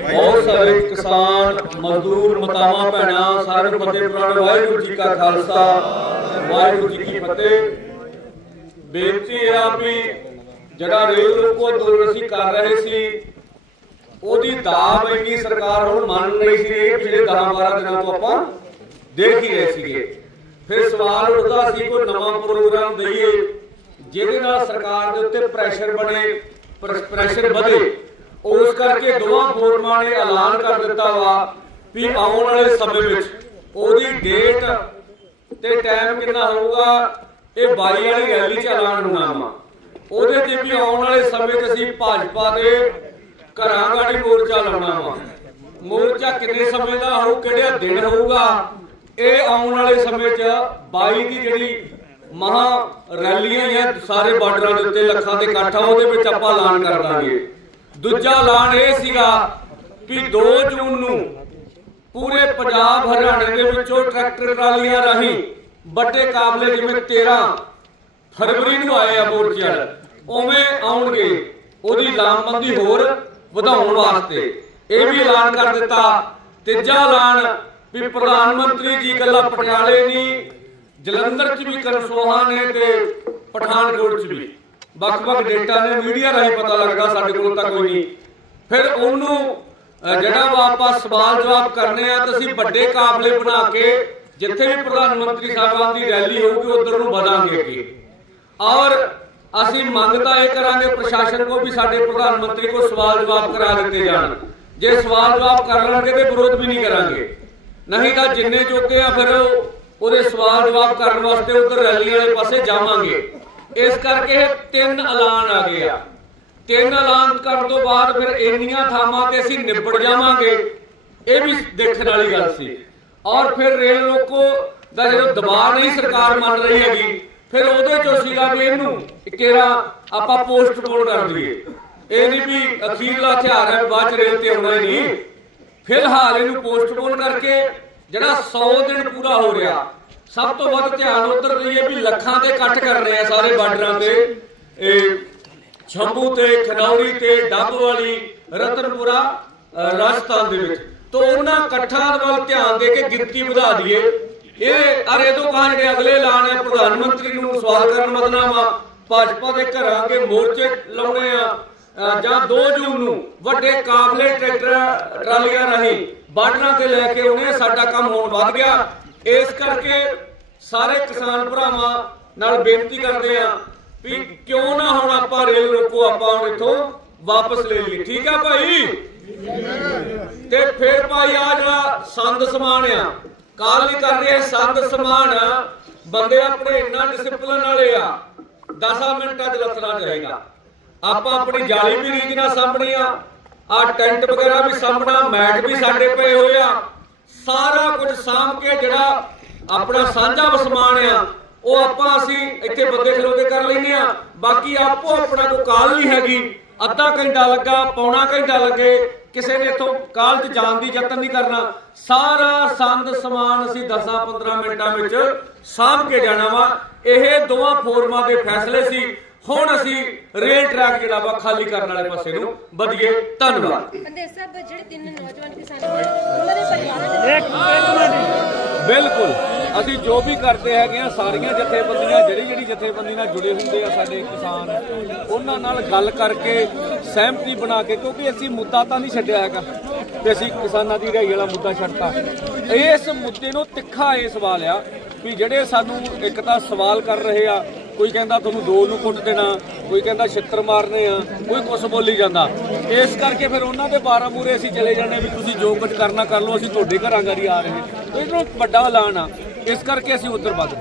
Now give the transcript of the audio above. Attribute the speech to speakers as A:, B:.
A: ਬਹੁਤ ਸਾਰੇ ਕਿਸਾਨ, ਮਜ਼ਦੂਰ, ਮਤਾਵਾਂ ਭੈਣਾਂ ਸਾਰੇ ਫਤਿਹ ਪੁਰਾਣ ਵਾਹਿਗੁਰੂ ਜੀ ਕਾ ਖਾਲਸਾ, ਵਾਹਿਗੁਰੂ ਜੀ ਕੀ ਫਤਿਹ। ਬੇਨਤੀ ਹੈ ਵੀ ਜਿਹੜਾ ਰੇਲ ਰੋਕੋ ਅੰਦੋਲਨ ਅਸੀਂ ਕਰ ਰਹੇ ਸੀ, ਉਹਦੀ ਦਾਬ ਇੰਨੀ ਸਰਕਾਰ ਹੁਣ ਮੰਨ ਰਹੀ ਸੀ, ਇਹ ਪਿਛਲੇ 10 12 ਦਿਨਾਂ ਤੋਂ ਆਪਾਂ ਦੇਖ ਹੀ ਰਹੇ ਸੀਗੇ। ਫਿਰ ਸਵਾਲ ਉੱਠਦਾ ਸੀ, ਕੋਈ ਨਵਾਂ ਪ੍ਰੋਗਰਾਮ ਦਈਏ, ਜਿਹਦੇ ਨਾਲ ਸਰਕਾਰ ਦੇ ਉੱਤੇ ਪ੍ਰੈਸ਼ਰ ਬਣੇ ਪ੍ਰੈਸ਼ਰ ਵਧੇ। ਉਸ ਕਰਕੇ ਦੋਵਾਂ ਫੋਰਮਾਂ ਨੇ ਐਲਾਨ ਕਰ ਦਿੱਤਾ ਵਾ ਵੀ ਆਉਣ ਵਾਲੇ ਸਮੇਂ ਵਿੱਚ ਉਹਦੀ ਡੇਟ ਤੇ ਟਾਈਮ ਕਿੰਨਾ ਹੋਊਗਾ, ਇਹ 22 ਵਾਲੀ ਰੈਲੀ 'ਚ ਐਲਾਨ ਹੋਣਾ ਵਾ। ਉਹਦੇ ਤੇ ਵੀ ਆਉਣ ਵਾਲੇ ਸਮੇਂ 'ਚ ਅਸੀਂ ਭਾਜਪਾ ਦੇ ਘਰਾਂ ਗਾੜੀ ਮੋਰਚਾ ਲਾਉਣਾ ਵਾ। ਮੋਰਚਾ ਕਿੰਨੇ ਸਮੇਂ ਦਾ ਹੋਊ ਕਿਹੜਾ ਦਿਨ ਹੋਊਗਾ, ਇਹ ਆਉਣ ਵਾਲੇ ਸਮੇਂ 'ਚ 22 ਦੀ ਜਿਹੜੀ ਮਹਾ ਰੈਲੀਆਂ ਜਾਂ ਸਾਰੇ ਬਾਰਡਰਾਂ ਦੇ ਉੱਤੇ ਲੱਖਾਂ ਦੇ ਇਕੱਠ ਆ, ਉਹਦੇ ਵਿੱਚ ਆਪਾਂ ਐਲਾਨ ਕਰ ਦਾਂਗੇ। ਦੂਜਾ ਐਲਾਨ ਇਹ ਸੀਗਾ ਵੀ 2 ਜੂਨ ਨੂੰ ਪੂਰੇ ਪੰਜਾਬ ਹਰਿਆਣੇ ਦੇ ਵਿੱਚੋਂ ਟਰੈਕਟਰ ਟਰਾਲੀਆਂ ਰਾਹੀਂ ਵੱਡੇ ਕਾਬਲੇ ਜਿਵੇਂ 13 ਫਰਵਰੀ ਨੂੰ ਆਏ ਆ ਮੋਰਚੇ ਉਵੇਂ ਆਉਣਗੇ, ਉਹਦੀ ਲਾਮਬੰਦੀ ਹੋਰ ਵਧਾਉਣ ਵਾਸਤੇ। ਇਹ ਵੀ ਐਲਾਨ ਕਰ ਦਿੱਤਾ। ਤੀਜਾ ਐਲਾਨ ਵੀ ਪ੍ਰਧਾਨ ਮੰਤਰੀ ਜੀ ਗੱਲਾਂ ਪਟਿਆਲੇ ਨਹੀਂ, ਜਲੰਧਰ 'ਚ ਵੀ ਕਰਸੋਹਾ ਨੇ ਤੇ ਪਠਾਨਕੋਟ 'ਚ ਵੀ। ਵੱਖ-ਵੱਖ ਡੇਟਾ ਨੇ ਮੀਡੀਆ ਰਾਹੀਂ ਪਤਾ ਲੱਗਦਾ ਸਾਡੇ ਕੋਲ ਤਾਂ ਕੋਈ ਨਹੀਂ। ਫਿਰ ਉਹਨੂੰ ਜਿਹੜਾ ਵਾ ਆਪਾਂ ਸਵਾਲ ਜਵਾਬ ਕਰਨੇ ਆ ਤਾਂ ਅਸੀਂ ਵੱਡੇ ਕਾਬਲੇ ਬਣਾ ਕੇ ਜਿੱਥੇ ਵੀ ਪ੍ਰਧਾਨ ਮੰਤਰੀ ਸਾਹਿਬਾਨ ਦੀ ਰੈਲੀ ਹੋਊਗੀ ਉਧਰ ਨੂੰ ਵਧਾਂਗੇ ਅੱਗੇ। ਔਰ ਅਸੀਂ ਮੰਗ ਤਾਂ ਇਹ ਕਰਾਂਗੇ ਪ੍ਰਸ਼ਾਸਨ ਕੋ ਵੀ ਸਾਡੇ ਪ੍ਰਧਾਨ ਮੰਤਰੀ ਕੋ ਸਵਾਲ ਜਵਾਬ ਕਰਾ ਦਿੱਤੇ ਜਾਣ। ਜੇ ਸਵਾਲ ਜਵਾਬ ਕਰ ਲੈਣਗੇ ਤੇ ਵਿਰੋਧ ਵੀ ਨਹੀਂ ਕਰਾਂਗੇ। ਨਹੀਂ ਤਾਂ ਜਿੰਨੇ ਜੋਗੇ ਆ ਫਿਰ ਉਹ- ਉਹਦੇ ਸਵਾਲ ਜਵਾਬ ਕਰਨ ਵਾਸਤੇ ਉਧਰ ਰੈਲੀ ਵਾਲੇ ਪਾਸੇ ਜਾਵਾਂਗੇ। ਇਸ ਕਰਕੇ ਇਹ ਤਿੰਨ ਐਲਾਨ ਆ ਗਏ ਆ। ਤਿੰਨ ਐਲਾਨ ਕਰਨ ਤੋਂ ਬਾਅਦ ਫਿਰ ਇੰਨੀਆਂ ਥਾਵਾਂ ਤੇ ਅਸੀਂ ਨਿਬੜ ਜਾਵਾਂਗੇ। ਇਹ ਵੀ ਦੇਖਣ ਵਾਲੀ ਗੱਲ ਸੀ। ਔਰ ਫਿਰ ਰੇਲ ਲੋਕੋ ਦਾ ਜਦੋਂ ਦਬਾਅ ਨਹੀਂ ਸਰਕਾਰ ਮੰਨ ਰਹੀ ਹੈਗੀ, ਫਿਰ ਉਹਦੇ ਚੋਂ ਸੀਗਾ ਵੀ ਇਹਨੂੰ ਕਿਹੜਾ ਆਪਾਂ ਪੋਸਟਪੋਨ ਕਰ ਦਈਏ। ਇਹ ਨਹੀਂ ਵੀ ਅਖੀਰਲਾ ਹਥਿਆਰ ਹੈ, ਬਾਅਦ ਚ ਰੇਲ ਤੇ ਆਉਣਾ ਹੀ ਨਹੀਂ। ਫਿਲਹਾਲ ਇਹਨੂੰ ਪੋਸਟਪੋਨ ਕਰਕੇ ਜਿਹੜਾ 100 ਦਿਨ ਪੂਰਾ ਹੋ ਰਿਹਾ ਸਭ ਤੋਂ ਵੱਧ ਧਿਆਨ ਉਧਰ ਦਈਏ ਵੀ ਲੱਖਾਂ ਦੇ ਇਕੱਠ ਕਰਨੇ ਆ ਸਾਰੇ ਬਾਰਡਰਾਂ ਤੇ। ਇਹ ਛੰਬੂ ਤੇ ਖਨੌਰੀ ਤੇ ਡੱਬ ਵਾਲੀ ਰਤਨਪੁਰਾ ਰਾਜਸਥਾਨ ਦੇ ਵਿੱਚ। ਤੋਂ ਉਹਨਾਂ ਇਕੱਠਾਂ ਵੱਲ ਧਿਆਨ ਦੇ ਕੇ ਗਿਣਤੀ ਵਧਾ ਦਈਏ। ਇਹ ਅਰੇ ਤੋਂ ਕਹਾਂ ਜਿਹੜੇ ਅਗਲੇ ਐਲਾਨ ਹੈ ਪ੍ਰਧਾਨ ਮੰਤਰੀ ਨੂੰ ਸਵਾਲ ਕਰਨ ਮਦਨਾਵਾ ਭਾਜਪਾ ਦੇ ਘਰਾਂ ਅੱਗੇ ਮੋਰਚੇ ਲਾਉਣੇ ਆ ਜਾਂ 2 ਜੂਨ ਨੂੰ ਵੱਡੇ ਕਾਬਲੇ ਟਰੈਕਟਰ ਟਰਾਲੀਆਂ ਰਾਹੀਂ ਬਾਰਡਰਾਂ ਤੇ ਲੈ ਕੇ ਉਹਨੇ ਸਾਡਾ ਕੰਮ ਹੋਣ ਵੱਧ ਗਿਆ। ਇਸ ਕਰਕੇ ਸਾਰੇ ਕਿਸਾਨ ਭਰਾਵਾਂ ਨਾਲ ਬੇਨਤੀ ਕਰਦੇ ਆ ਵੀ ਕਿਉਂ ਨਾ ਹੁਣ ਆਪਾਂ ਰੇਲ ਰੋਕੋ, ਆਪਾਂ ਹੁਣ ਇੱਥੋਂ ਵਾਪਸ ਲੈ ਲਈਏ। ਠੀਕ ਆ ਭਾਈ? ਤੇ ਫਿਰ ਭਾਈ ਆ ਜਿਹੜਾ ਸੰਦ ਸਮਾਨ ਆ ਕਾਲ ਨਹੀਂ ਕਰ ਰਹੇ ਸੰਦ ਸਮਾਨ ਬੰਦੇ ਆਪਣੇ ਇੰਨਾ ਡਿਸਪਲਿਨ ਵਾਲੇ ਆ 10 ਮਿੰਟਾਂ 'ਚ ਲੱਥਣਾ ਚਾਹੀਦਾ। ਆਪਾਂ ਆਪਣੀ ਜਾਲੀ ਵੀ ਰੀਜ ਨਾਲ ਸਾਂਭਣੀ ਆ ਆ ਟੈਂਟ ਵਗੈਰਾ ਵੀ ਸਾਂਭਣਾ, ਮੈਟ ਵੀ ਸਾਡੇ ਪਏ ਹੋਏ ਆ। ਸਾਰਾ ਕੁਝ ਸਾਂਭ ਕੇ ਜਿਹੜਾ ਆਪਣਾ ਸਾਂਝਾ ਸਮਾਨ ਆ, ਉਹ ਆਪਾਂ ਅਸੀਂ ਇੱਥੇ ਬੰਦੇ ਖਲੋਤੇ ਕਰ ਲੈਨੇ ਆ। ਬਾਕੀ ਆਪੋ ਆਪਣਾ ਕੋਈ ਕਾਲ ਨਹੀਂ ਹੈਗੀ। ਅੱਧਾ ਘੰਟਾ ਲੱਗਾ, ਪੌਣਾ ਘੰਟਾ ਲੱਗੇ, ਕਿਸੇ ਨੇ ਇੱਥੋਂ ਕਾਲ 'ਚ ਜਾਣ ਦੀ ਯਤਨ ਨਹੀਂ ਕਰਨਾ। ਸਾਰਾ ਸੰਦ ਸਮਾਨ ਅਸੀਂ 10-15 ਮਿੰਟਾਂ ਵਿੱਚ ਸਾਂਭ ਕੇ ਜਾਣਾ ਵਾ। ਇਹ ਦੋਵਾਂ ਫੋਰਮਾਂ ਦੇ ਫੈਸਲੇ ਸੀ। ਹੁਣ ਅਸੀਂ ਰੇਲ ਟਰੈਕ ਜਿਹੜਾ ਵਾ ਖਾਲੀ ਕਰਨ ਵਾਲੇ ਪਾਸੇ ਨੂੰ ਵਧੀਏ ਧੰਨਵਾਦ।
B: ਬੰਦੇ ਸਾਹਿਬ ਜਿਹੜੇ ਤਿੰਨ ਨੌਜਵਾਨ ਕਿਸਾਨ ਹੋਏ ਉਹਨਾਂ ਦੇ ਪਰਿਵਾਰਾਂ ਦੇ
A: ਬਿਲਕੁਲ। ਅਸੀਂ ਜੋ ਵੀ ਕਰਦੇ ਹੈਗੇ ਆ ਸਾਰੀਆਂ ਜਥੇਬੰਦੀਆਂ ਜਿਹੜੀ ਜਿਹੜੀ ਜਥੇਬੰਦੀ ਨਾਲ ਜੁੜੇ ਹੁੰਦੇ ਆ ਸਾਡੇ ਕਿਸਾਨ ਉਹਨਾਂ ਨਾਲ ਗੱਲ ਕਰਕੇ ਸਹਿਮਤੀ ਬਣਾ ਕੇ ਕਿਉਂਕਿ ਅਸੀਂ ਮੁੱਦਾ ਤਾਂ ਨਹੀਂ ਛੱਡਿਆ ਹੈਗਾ ਤੇ ਅਸੀਂ ਕਿਸਾਨਾਂ ਦੀ ਰਿਹਾਈ ਵਾਲਾ ਮੁੱਦਾ ਛੱਡਤਾ। ਇਸ ਮੁੱਦੇ ਨੂੰ ਤਿੱਖਾ ਇਹ ਸਵਾਲ ਆ ਵੀ ਜਿਹੜੇ ਸਾਨੂੰ ਇੱਕ ਤਾਂ ਸਵਾਲ ਕਰ ਰਹੇ ਆ ਕੋਈ ਕਹਿੰਦਾ ਤੁਹਾਨੂੰ ਦੋ ਨੂੰ ਕੁੱਟ ਦੇਣਾ, ਕੋਈ ਕਹਿੰਦਾ ਛਿੱਤਰ ਮਾਰਨੇ ਆ, ਕੋਈ ਕੁਛ ਬੋਲੀ ਜਾਂਦਾ। ਇਸ ਕਰਕੇ ਫਿਰ ਉਹਨਾਂ ਦੇ ਬਾਰਾਂ ਮੂਰੇ ਅਸੀਂ ਚਲੇ ਜਾਂਦੇ ਵੀ ਤੁਸੀਂ ਜੋ ਕੁਝ ਕਰਨਾ ਕਰ ਲਓ, ਅਸੀਂ ਤੁਹਾਡੇ ਘਰਾਂ ਗਾਰੀ ਆ ਰਹੇ ਹਾਂ। ਇਹਨੂੰ ਵੱਡਾ ਐਲਾਨ ਆ। ਇਸ ਕਰਕੇ ਅਸੀਂ ਉਧਰ ਵੱਧ ਹਾਂ।